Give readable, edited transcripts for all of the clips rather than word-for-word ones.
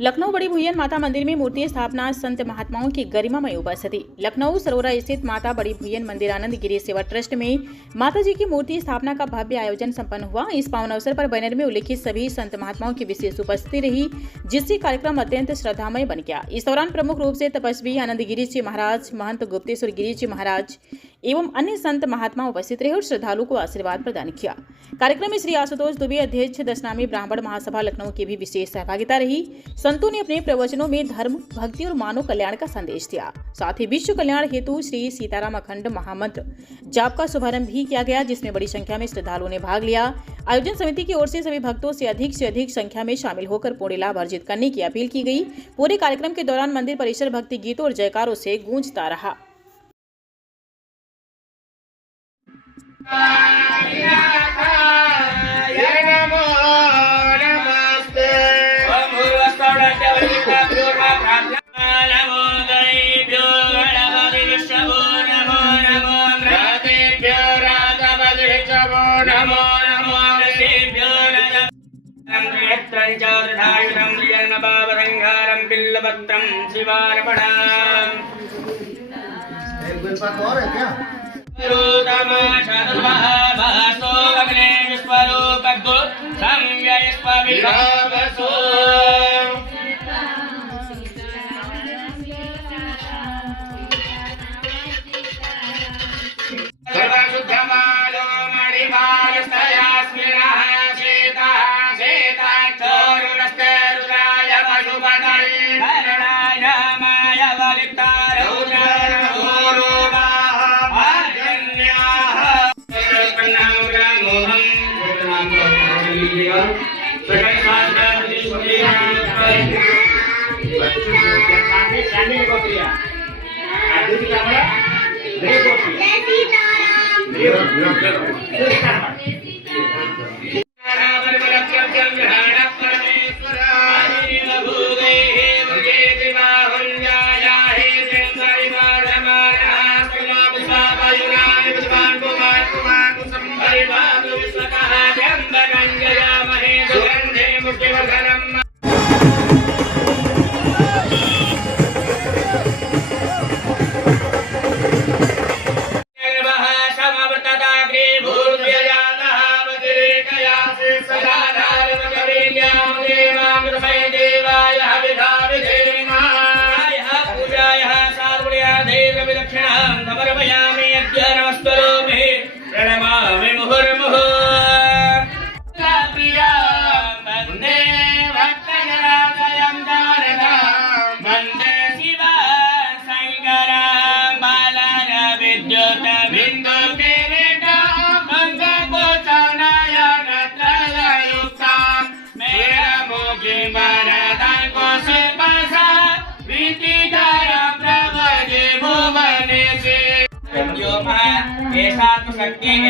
लखनऊ बड़ी भुयन माता मंदिर में मूर्ति स्थापना संत महात्माओं की गरिमामय उपस्थिति। लखनऊ सरोरा स्थित माता बड़ी भुयन मंदिर आनंद गिरी सेवा ट्रस्ट में माता जी की मूर्ति स्थापना का भव्य आयोजन संपन्न हुआ। इस पावन अवसर पर बैनर में उल्लेखित सभी संत महात्माओं की विशेष उपस्थिति रही, जिससे कार्यक्रम अत्यंत श्रद्धामय बन गया। इस दौरान प्रमुख रूप से तपस्वी आनंद गिरी जी महाराज, महंत गुप्तेश्वर गिरी जी महाराज एवं अन्य संत महात्मा उपस्थित रहे और श्रद्धालु को आशीर्वाद प्रदान किया। कार्यक्रम में श्री आशुतोष दुबे, अध्यक्ष दशनामी ब्राह्मण महासभा लखनऊ की भी विशेष सहभागिता रही। संतों ने अपने प्रवचनों में धर्म, भक्ति और मानव कल्याण का संदेश दिया। साथ ही विश्व कल्याण हेतु श्री सीताराम अखंड महामंत्र जाप का शुभारंभ भी किया गया, जिसमें बड़ी संख्या में श्रद्धालुओं ने भाग लिया। आयोजन समिति की ओर से सभी भक्तों से अधिक संख्या में शामिल होकर पुण्य लाभ अर्जित करने की अपील की गई। पूरे कार्यक्रम के दौरान मंदिर परिसर भक्ति गीतों और जयकारों से गूंजता रहा।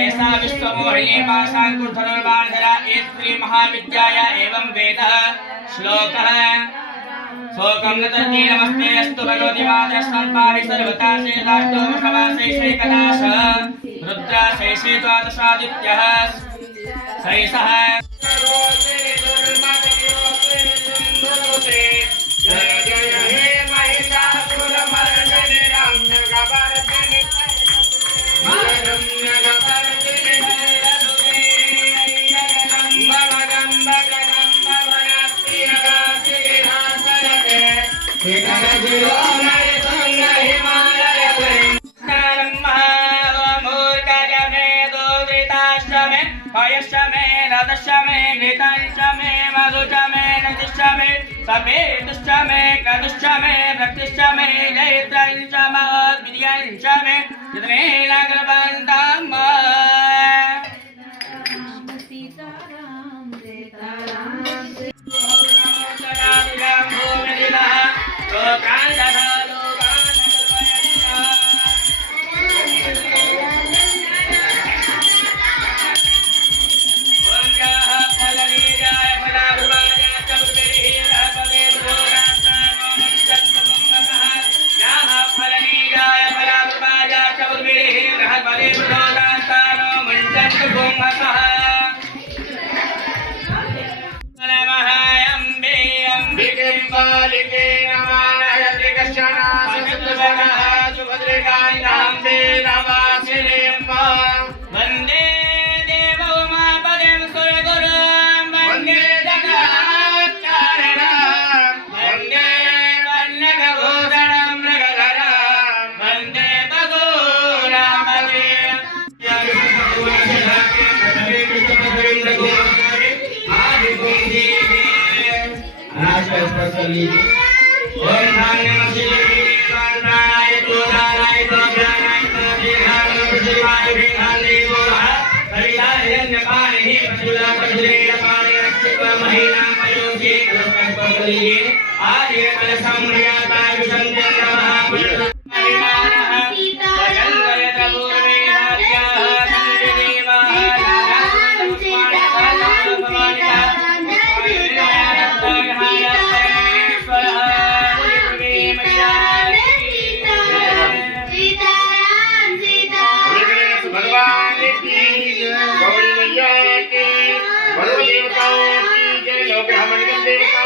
ऐसा विश्वमोहिनी पाशांकुरधनुर्बाणधरा स्त्री महाविद्याया एवं वेदः श्लोकः शोकं न तर्ति नमस्ते अस्तु भगवति मातः संपाहि सर्वथा शेषाष्टो मखवाशेषैकदाश रुद्रा शेषे द्वादशादित्यः सैषः कालिके नमः त्रिकर्षणा सुभद्रः सुभद्रकाय नाम्बे नवासिने वन्दे देव उमापतिं सुरगुरुं वन्दे जगच्चारणं वन्दे वन्नगभूषणं मृगधरं वन्दे भगवान की गौरी मैया की बड़े देवताओं की जय। ब्राह्मण देवता